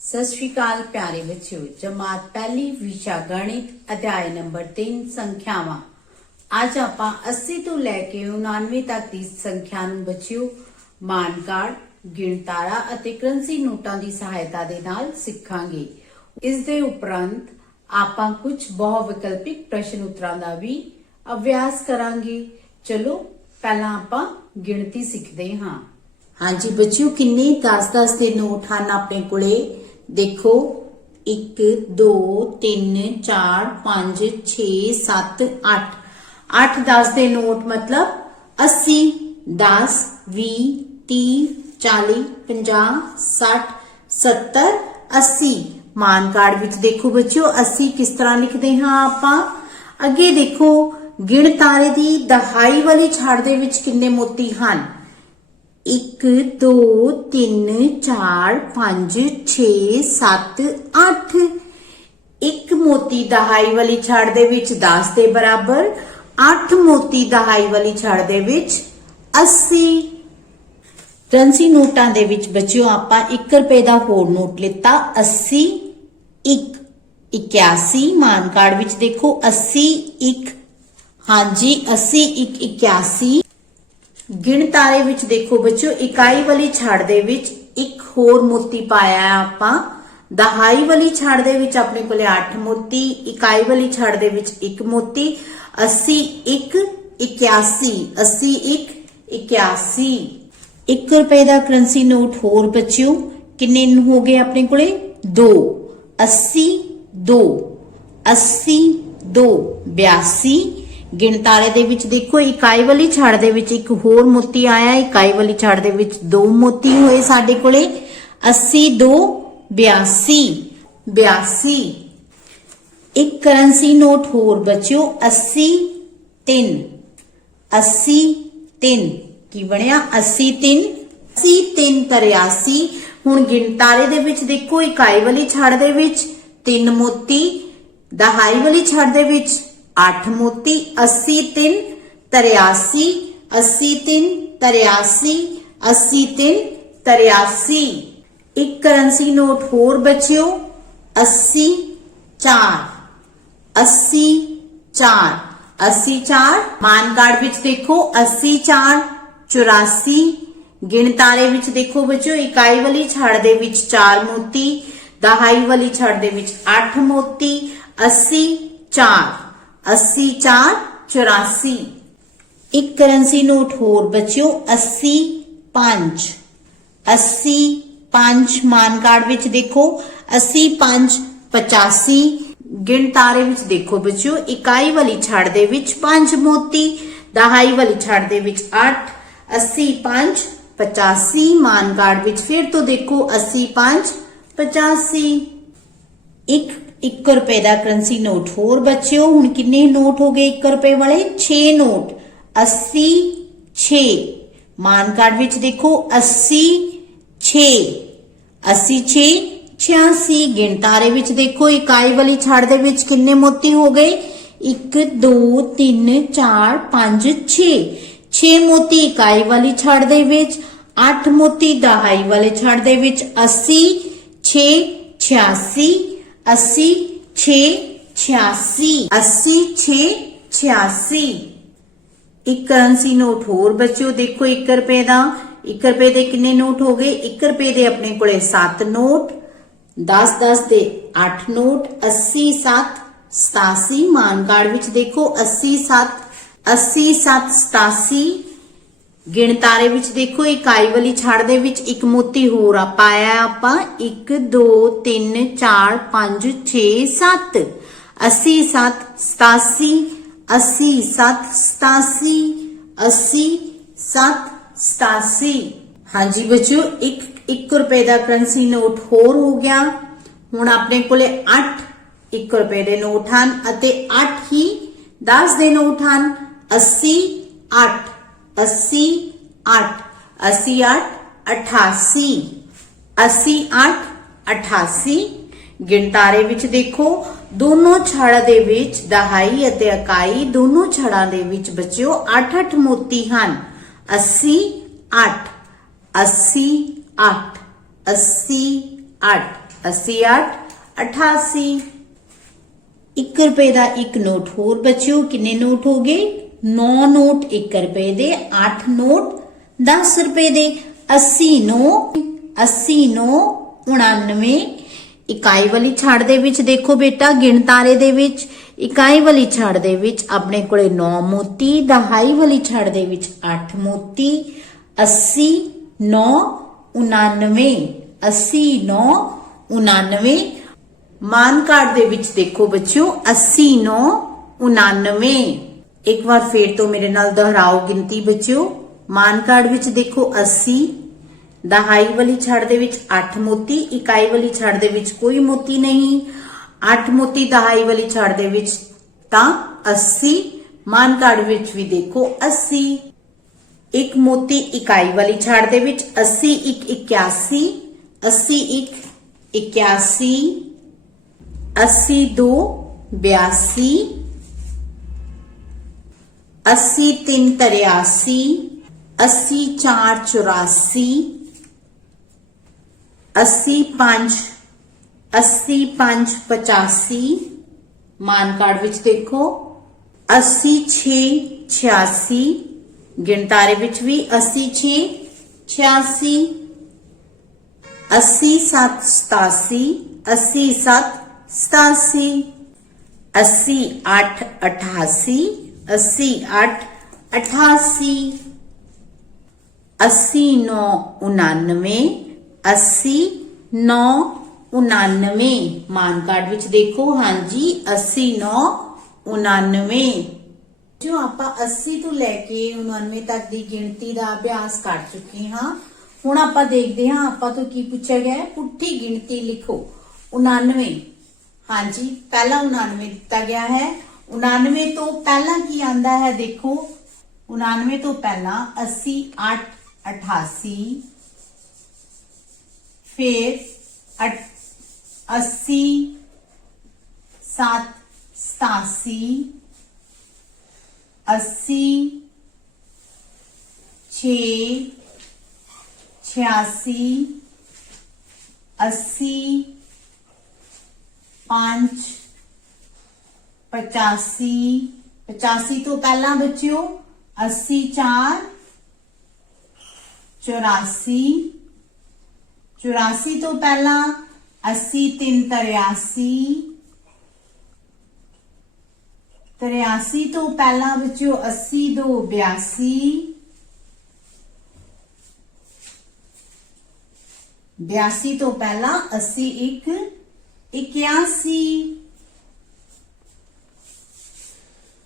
सत श्री अकाल प्यारे बच्चों, जमात पहली विशा गणित अध्याय नंबर 3 संख्यावां। आज आपां 80 ਤੋਂ ਲੈ ਕੇ 99 ਤੱਕ ਦੀ ਸੰਖਿਆ ਨੂੰ ਬੱਚਿਓ ਮਾਨ ਕਾਰਡ, ਗਿਣਤਾਰਾ ਅਤੇ ਕਰੰਸੀ ਨੋਟਾਂ ਦੀ ਸਹਾਇਤਾ ਦੇ ਨਾਲ ਸਿੱਖਾਂਗੇ। ਇਸ ਦੇ ਉਪਰੰਤ ਆਪਾਂ ਕੁਝ ਬਹੁ ਵਿਕਲਪਿਕ ਪ੍ਰਸ਼ਨ ਉੱਤਰਾਂ ਦਾ ਵੀ ਅਭਿਆਸ ਕਰਾਂਗੇ। ਚਲੋ ਪਹਿਲਾਂ ਆਪਾਂ ਗਿਣਤੀ ਸਿੱਖਦੇ ਹਾਂ। ਹਾਂਜੀ ਬੱਚਿਓ, ਕਿੰਨੇ 10-10 ਦੇ ਨੋਟ ਹਨ ਆਪਣੇ ਕੋਲੇ? देखो 1 2 3 4 5 6 7 8 8 10 ਦੇ ਨੋਟ ਮਤਲਬ 80 10 20 30 40 50 60 70 80। ਮਾਨ ਕਾਰਡ ਵਿੱਚ ਦੇਖੋ ਬੱਚਿਓ 80 ਕਿਸ ਤਰ੍ਹਾਂ ਲਿਖਦੇ ਹਾਂ ਆਪਾਂ। ਅੱਗੇ ਦੇਖੋ ਗਿਣਤਾਰੇ ਦੀ ਦਹਾਈ ਵਾਲੀ ਛੜ ਦੇ ਵਿੱਚ ਕਿੰਨੇ ਮੋਤੀ ਹਨ? 1 2 3 4 5 6 7 8। ਇੱਕ ਮੋਤੀ ਦਹਾਈ ਵਾਲੀ ਛੜ ਦੇ ਵਿੱਚ 10 ਦੇ ਬਰਾਬਰ, 8 ਮੋਤੀ ਦਹਾਈ ਵਾਲੀ ਛੜ ਦੇ ਵਿੱਚ 80। ਕਰੰਸੀ ਨੋਟਾਂ ਦੇ ਵਿੱਚ ਬੱਚਿਓ ਆਪਾਂ 1 ਰੁਪਏ ਦਾ ਹੋਰ ਨੋਟ ਲਿੱਤਾ 80 1 81। ਮਾਨ ਕਾਰਡ ਵਿੱਚ ਦੇਖੋ 80 1, ਹਾਂਜੀ 80 1 81। ਗਿਣਤਾਰੇ ਵਿੱਚ ਦੇਖੋ ਬੱਚਿਓ ਇਕਾਈ ਵਾਲੀ ਛੜ ਦੇ ਵਿੱਚ ਇੱਕ ਹੋਰ ਮੋਤੀ ਪਾਇਆ ਹੈ ਆਪਾਂ। ਦਹਾਈ ਵਾਲੀ ਛੜ ਦੇ ਵਿੱਚ ਆਪਣੇ ਕੋਲੇ 8 ਮੋਤੀ, ਇਕਾਈ ਵਾਲੀ ਛੜ ਦੇ ਵਿੱਚ 1 ਮੋਤੀ। 80 1 81, 80 1 81। 1 ਰੁਪਏ ਦਾ ਕਰੰਸੀ ਨੋਟ ਹੋਰ ਬੱਚਿਓ ਕਿੰਨੇ ਹੋ ਗਏ ਆਪਣੇ ਕੋਲੇ? 2 80 2 80 2 82। ਗਿਣਤਾਰੇ ਦੇ ਵਿੱਚ ਦੇਖੋ ਇਕਾਈ ਵਾਲੀ ਛੜ ਦੇ ਵਿੱਚ ਇੱਕ ਹੋਰ ਮੋਤੀ ਆਇਆ, ਇਕਾਈ ਵਾਲੀ ਛੜ ਦੇ ਵਿੱਚ 2 ਮੋਤੀ ਹੋਏ ਸਾਡੇ ਕੋਲੇ। 80 2 82 82। ਇੱਕ ਕਰੰਸੀ ਨੋਟ ਹੋਰ ਬੱਚਿਓ 80 3 80 3 ਕੀ ਬਣਿਆ? 80 3 80 3 83। ਹੁਣ ਗਿਣਤਾਰੇ ਦੇ ਵਿੱਚ ਦੇਖੋ ਇਕਾਈ ਵਾਲੀ ਛੜ ਦੇ ਵਿੱਚ 3 ਮੋਤੀ, ਦਹਾਈ ਵਾਲੀ ਛੜ ਦੇ ਵਿੱਚ 8 ਮੋਤੀ। 80 3 83 80 3 83 80 3 83। ਇੱਕ ਕਰੰਸੀ ਨੋਟ ਹੋਰ ਬੱਚਿਓ 80 4 80 4 80 4। ਮਾਨ ਕਾਰਡ ਵਿੱਚ ਦੇਖੋ 80 4 84। ਗਿਣਤਾਰੇ ਵਿੱਚ ਦੇਖੋ ਬੱਚਿਓ ਇਕਾਈ ਵਾਲੀ ਛੜ ਦੇ ਵਿੱਚ 4 ਮੋਤੀ, ਦਹਾਈ ਵਾਲੀ ਛੜ ਦੇ ਵਿੱਚ 8 ਮੋਤੀ। 80 4 80 4 84। ਇੱਕ ਕਰੰਸੀ ਨੋਟ ਹੋਰ ਬੱਚਿਓ 80 5 80 5। ਮਾਨ ਕਾਰਡ ਵਿੱਚ ਦੇਖੋ 80 5 85। ਗਿਣਤਾਰੇ ਵਿੱਚ ਦੇਖੋ ਬੱਚਿਓ ਇਕਾਈ ਵਾਲੀ ਛੜ ਦੇ ਵਿੱਚ 5 ਮੋਤੀ, ਦਹਾਈ ਵਾਲੀ ਛੜ ਦੇ ਵਿੱਚ 8। 80 5 85। ਮਾਨ ਕਾਰਡ ਵਿੱਚ ਫਿਰ ਤੋਂ ਦੇਖੋ 80 5 85। ਇੱਕ 1 ਰੁਪਏ ਦਾ ਕਰੰਸੀ ਨੋਟ ਹੋਰ ਬੱਚਿਓ। ਹੁਣ ਕਿੰਨੇ ਨੋਟ ਹੋ ਗਏ 1 ਰੁਪਏ ਵਾਲੇ? 6 ਨੋਟ। 80 6। ਮਾਨ ਕਾਰਡ ਵਿੱਚ ਦੇਖੋ 80 6 80 6 86। ਗਿਣਤਾਰੇ ਵਿੱਚ ਦੇਖੋ ਇਕਾਈ ਵਾਲੀ ਛੜ ਦੇ ਵਿੱਚ ਕਿੰਨੇ ਮੋਤੀ ਹੋ ਗਏ? 1 2 3 4 5 6। 6 ਮੋਤੀ ਇਕਾਈ ਵਾਲੀ ਛੜ ਦੇ ਵਿੱਚ, 8 ਮੋਤੀ ਦਹਾਈ ਵਾਲੇ ਛੜ ਦੇ ਵਿੱਚ। 80 6 86 80 6 86 80 6 86। ਇੱਕ ਕਰੰਸੀ ਨੋਟ ਹੋਰ ਬੱਚਿਓ ਦੇਖੋ 1 ਰੁਪਏ ਦਾ। 1 ਰੁਪਏ ਦੇ ਕਿੰਨੇ ਨੋਟ ਹੋ ਗਏ? 1 ਰੁਪਏ ਦੇ ਆਪਣੇ ਕੋਲੇ 7 ਨੋਟ, 10-10 ਦੇ 8 ਨੋਟ। 80 7 87। ਮਾਨ ਕਾਰਡ ਵਿੱਚ ਦੇਖੋ 80 7 80 7 87। ਗਿਣਤਾਰੇ ਵਿੱਚ ਦੇਖੋ ਇਕਾਈ ਵਾਲੀ ਛੜ ਦੇ ਵਿੱਚ ਇੱਕ ਮੋਤੀ ਹੋਰ ਪਾਇਆ ਆਪਾਂ। 1 2 3 4 5 6 7। 80 7 87 80 7 87 80 7 87। ਹਾਂਜੀ ਬੱਚਿਓ, 1 ਰੁਪਏ ਦਾ ਕਰੰਸੀ ਨੋਟ ਹੋਰ ਹੋ ਗਿਆ। ਹੁਣ ਆਪਣੇ ਕੋਲੇ 8 1 ਰੁਪਏ ਦੇ ਨੋਟ ਹਨ ਅਤੇ 8 ਹੀ 10 ਦੇ ਨੋਟ ਹਨ। 80 8 80 8 80 8 88 80 8 88। ਗਿਣਤਾਰੇ ਵਿੱਚ ਦੇਖੋ ਦੋਨੋਂ ਛੜ ਦੇ ਵਿੱਚ ਦਹਾਈ ਅਤੇ ਇਕਾਈ ਦੋਨੋਂ ਛੜਾਂ ਦੇ ਵਿੱਚ ਬੱਚਿਓ 8-8 ਮੋਤੀ ਹਨ। 80 8 80 8 80 8। 80 8 88। 1 रुपए का एक नोट होर बच्चों, किन्ने नोट हो गए? 9 नोट 1 रुपए दे, 8 नोट 10 रुपए दे। 80 9 99। इकाई वाली छड़ दे विच देखो बेटा, गिणतारे दे विच इकाई वाली छड़ दे विच अपने कोले 9 मोती, दहाई वाली छड़ दे विच 8 मोती। 80 9 99। 80 9 99। मान कार्ड दे विच देखो बच्चों 80 9 99। एक बार फिर तो मेरे नाल दोहराओ गिनती बच्चों। मान कार्ड विच देखो 80, दहाई वाली छड़ दे विच 8 मोती, इकाई वाली छड़ दे विच कोई मोती नहीं। 8 मोती दहाई वाली छड़ दे विच तां 80। मान कार्ड विच भी देखो 80। एक मोती इकाई वाली छड़ दे विच 80 1 81। 80 1 81। 80 2 82। 80 3 83। 80 4 84। 80 5 85। मान कार्ड विच देखो 80 6 86। गिणतारे विच भी 80 6 86। 80 7 87। 80 7 87। 80 8 88। 80 8 88। 80 9 99। 80 9 99। मान कार्ड विच देखो, हाँ जी 80 9 99। जो आप 80 तो लैके 99 तक की गिणती का अभ्यास कर चुके हाँ। हुण आप देखते हाँ आप तो की पूछा गया है, पुठी गिणती लिखो 99। हाँ जी पहला 99 दिता गया है। 99 तो पहला की आंदा है देखो, 99 तो पहला 80 8 88। फिर 80 7 87। 80 6 86। 80 5 85। 85 तो पहला बच्चों 80 4 84। 84 तो पहला 80 3 83। 83 तो पहला बच्चों 80 2 82। 82 तो पहला 80 1 81।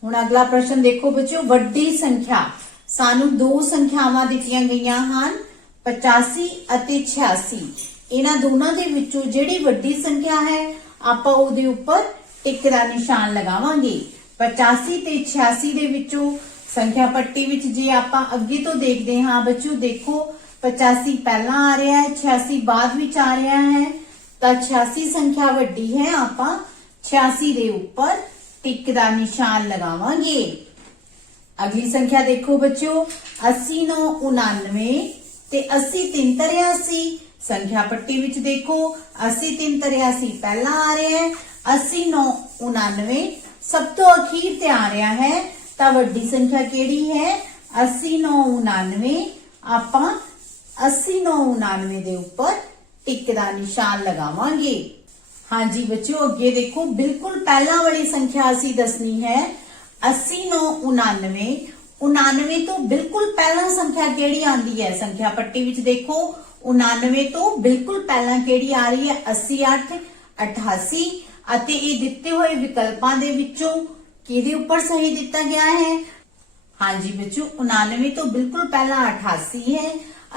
हुण अगला प्रश्न देखो बच्चों, वड्डी संख्या सानू दो संख्यावां दित्तियां गईयां हन 85 ਅਤੇ 86। ਇਹਨਾਂ ਦੋਨਾਂ ਦੇ ਵਿੱਚੋਂ ਜਿਹੜੀ ਵੱਡੀ ਸੰਖਿਆ ਹੈ ਆਪਾਂ ਉਹਦੇ ਉੱਪਰ ਟਿਕ ਦਾ ਨਿਸ਼ਾਨ ਲਗਾਵਾਂਗੇ। 85 ਤੇ 86 ਦੇ ਵਿੱਚੋਂ ਸੰਖਿਆ ਪੱਟੀ ਵਿੱਚ ਜੇ ਆਪਾਂ ਅੱਗੇ ਤੋਂ ਦੇਖਦੇ ਹਾਂ ਬੱਚੋ, ਦੇਖੋ 85 ਪਹਿਲਾਂ ਆ ਰਿਹਾ ਹੈ, 86 ਬਾਅਦ ਵਿੱਚ ਆ ਰਿਹਾ ਹੈ, ਤਾਂ 86 ਸੰਖਿਆ ਵੱਡੀ ਹੈ। ਆਪਾਂ 86 ਦੇ ਉੱਪਰ ਟਿਕ ਦਾ ਨਿਸ਼ਾਨ ਲਗਾਵਾਂਗੇ। ਅਗਲੀ ਸੰਖਿਆ ਦੇਖੋ ਬੱਚੋ 80 9 99 ਤੇ 80 3 83। संख्या पट्टी विच देखो 80 3 83 पहला आ रहा है, 80 9 99 सब तो अखीर ते आ रहा है। तो वड्डी संख्या केड़ी है 80 9 99। आपां 80 9 99 दे उपर टिक दा निशान लगावांगे। हाँ जी बच्चों अगे देखो बिल्कुल पहला वाली संख्या असी दसनी है 80 9 99। 99 तो बिल्कुल पहला संख्या केड़ी आंदी है, संख्या पट्टी विच देखो 99 तो बिल्कुल पहला केड़ी आ रही है 80 8 88। ਅਤੇ ਇਹ ਦਿੱਤੇ ਹੋਏ ਵਿਕਲਪਾਂ ਦੇ ਵਿੱਚੋਂ ਕਿਹਦੇ ਉੱਪਰ ਸਹੀ ਦਿੱਤਾ ਗਿਆ ਹੈ। ਹਾਂਜੀ ਬੱਚੋ 99 ਤੋਂ ਬਿਲਕੁਲ ਪਹਿਲਾਂ 88 ਹੈ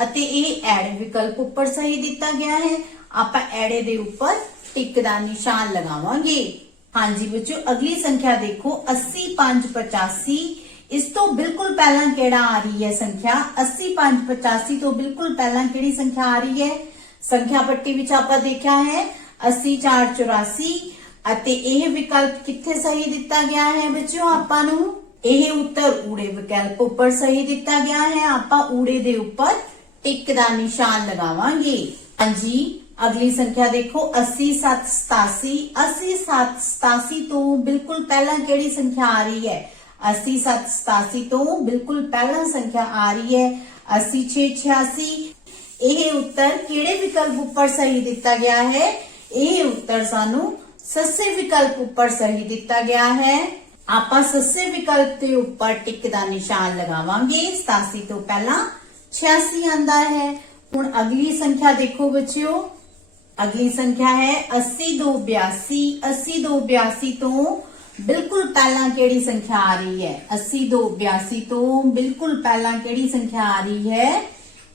ਅਤੇ ਇਹ ਐੜੇ ਵਿਕਲਪ ਉੱਪਰ ਸਹੀ ਦਿੱਤਾ ਗਿਆ ਹੈ। ਆਪਾਂ ਐੜੇ ਦੇ ਉੱਪਰ ਟਿਕ ਦਾ ਨਿਸ਼ਾਨ ਲਗਾਵਾਂਗੇ। ਹਾਂਜੀ ਬੱਚੋ ਅਗਲੀ ਸੰਖਿਆ ਦੇਖੋ 80 5 85। इस तो बिल्कुल पहला केड़ा आ रही है संख्या 80 5 85 तो बिल्कुल पहला केड़ी संख्या आ रही है। संख्या पट्टी विच आपां देखा है 80 4 84 ਅਤੇ ਇਹ ਵਿਕਲਪ ਕਿੱਥੇ ਸਹੀ ਦਿੱਤਾ ਗਿਆ ਹੈ ਬੱਚਿਓ। ਆਪਾਂ ਨੂੰ ਇਹ ਉੱਤਰ ਊੜੇ ਵਿਕਲਪ ਉੱਪਰ ਸਹੀ ਦਿੱਤਾ ਗਿਆ ਹੈ। ਆਪਾਂ ਊੜੇ ਦੇ ਉੱਪਰ ਟਿਕ ਦਾ ਨਿਸ਼ਾਨ ਲਗਾਵਾਂਗੇ। ਹਾਂਜੀ अगली संख्या देखो 80 7 87 80 7 87 तो बिल्कुल पहला केड़ी संख्या आ रही है 80 7 87 तो बिल्कुल पहला संख्या आ रही है 80 6 86 ਇਹ उत्तर ਕਿਹੜੇ विकल्प ਉੱਪਰ सही दिता गया है ਇਹ उत्तर सानू सस्से विकल्प ਉੱਪਰ सही दिता गया है ਆਪਾਂ सस्से विकल्प ਦੇ ਉੱਪਰ ਟਿਕ ਦਾ ਨਿਸ਼ਾਨ ਲਗਾਵਾਂਗੇ 87 ਤੋਂ ਪਹਿਲਾਂ 86 ਆਂਦਾ है ਹੁਣ ਅਗਲੀ ਸੰख्या देखो बच्चों अगली संख्या है 80 2 82 80 2 82 तो बिल्कुल पहला केड़ी संख्या आ रही है 80 2 82 तो बिल्कुल पहला केड़ी संख्या आ रही है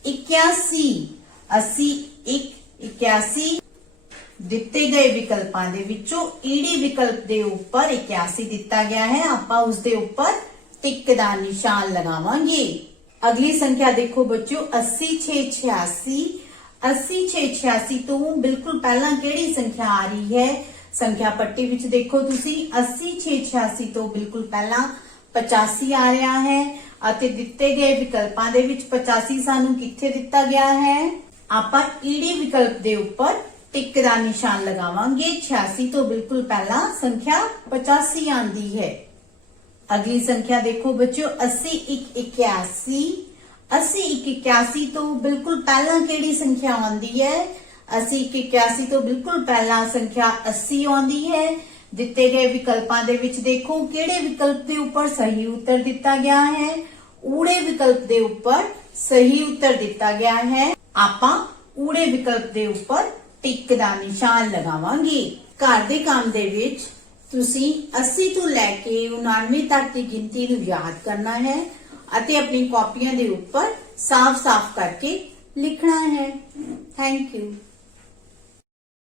81 80 1 81 ਦਿੱਤੇ ਗਏ ਵਿਕਲਪਾਂ ਦੇ ਵਿੱਚੋਂ ਈੜੀ ਵਿਕਲਪ ਦੇ ਉੱਪਰ 81 ਦਿੱਤਾ ਗਿਆ ਹੈ ਆਪਾਂ ਉਸ ਦੇ ਉੱਪਰ ਟਿਕ ਦਾ ਨਿਸ਼ਾਨ ਲਗਾਵਾਂਗੇ ਅਗਲੀ ਸੰख्या देखो बच्चों 80 6 86 80 6 86 ਤੋਂ ਬਿਲਕੁਲ ਪਹਿਲਾਂ ਕਿਹੜੀ ਸੰਖਿਆ ਆ ਰਹੀ ਹੈ ਸੰਖਿਆ ਪੱਟੀ ਵਿੱਚ ਦੇਖੋ ਤੁਸੀਂ 80 6 86 ਤੋਂ ਬਿਲਕੁਲ ਪਹਿਲਾਂ 85 ਆ ਰਿਹਾ ਹੈ ਅਤੇ ਦਿੱਤੇ ਗਏ ਵਿਕਲਪਾਂ ਦੇ ਵਿੱਚ 85 ਸਾਨੂੰ ਕਿੱਥੇ ਦਿੱਤਾ ਗਿਆ ਹੈ ਆਪਾਂ ਈੜੀ ਵਿਕਲਪ ਦੇ ਉੱਪਰ ਟਿਕ ਦਾ ਨਿਸ਼ਾਨ ਲਗਾਵਾਂਗੇ 86 ਤੋਂ ਬਿਲਕੁਲ ਪਹਿਲਾਂ ਸੰਖਿਆ 85 ਆਂਦੀ ਹੈ अगली संख्या देखो बच्चों 80 1 81 80 1 81 तो बिल्कुल पहला केड़ी संख्या आंदी है 80 1 81 तो बिल्कुल पहला संख्या 80 आंदी है दिते गए विकल्पां दे विच देखो केड़े विकल्प दे ऊपर सही उत्तर दिता गया है ऊड़े विकल्प दे ऊपर सही उत्तर दिता गया है आपां ऊड़े विकल्प दे ऊपर टिक दा निशान लगावांगे घर दे काम दे विच ਤੁਸੀਂ 80 ਤੋਂ ਲੈ ਕੇ 99 ਤੱਕ ਦੀ ਗਿਣਤੀ ਨੂੰ ਯਾਦ ਕਰਨਾ ਹੈ ਅਤੇ ਆਪਣੀ ਕਾਪੀਆਂ ਦੇ ਉੱਪਰ ਸਾਫ਼-ਸਾਫ਼ ਕਰਕੇ ਲਿਖਣਾ ਹੈ ਥੈਂਕ ਯੂ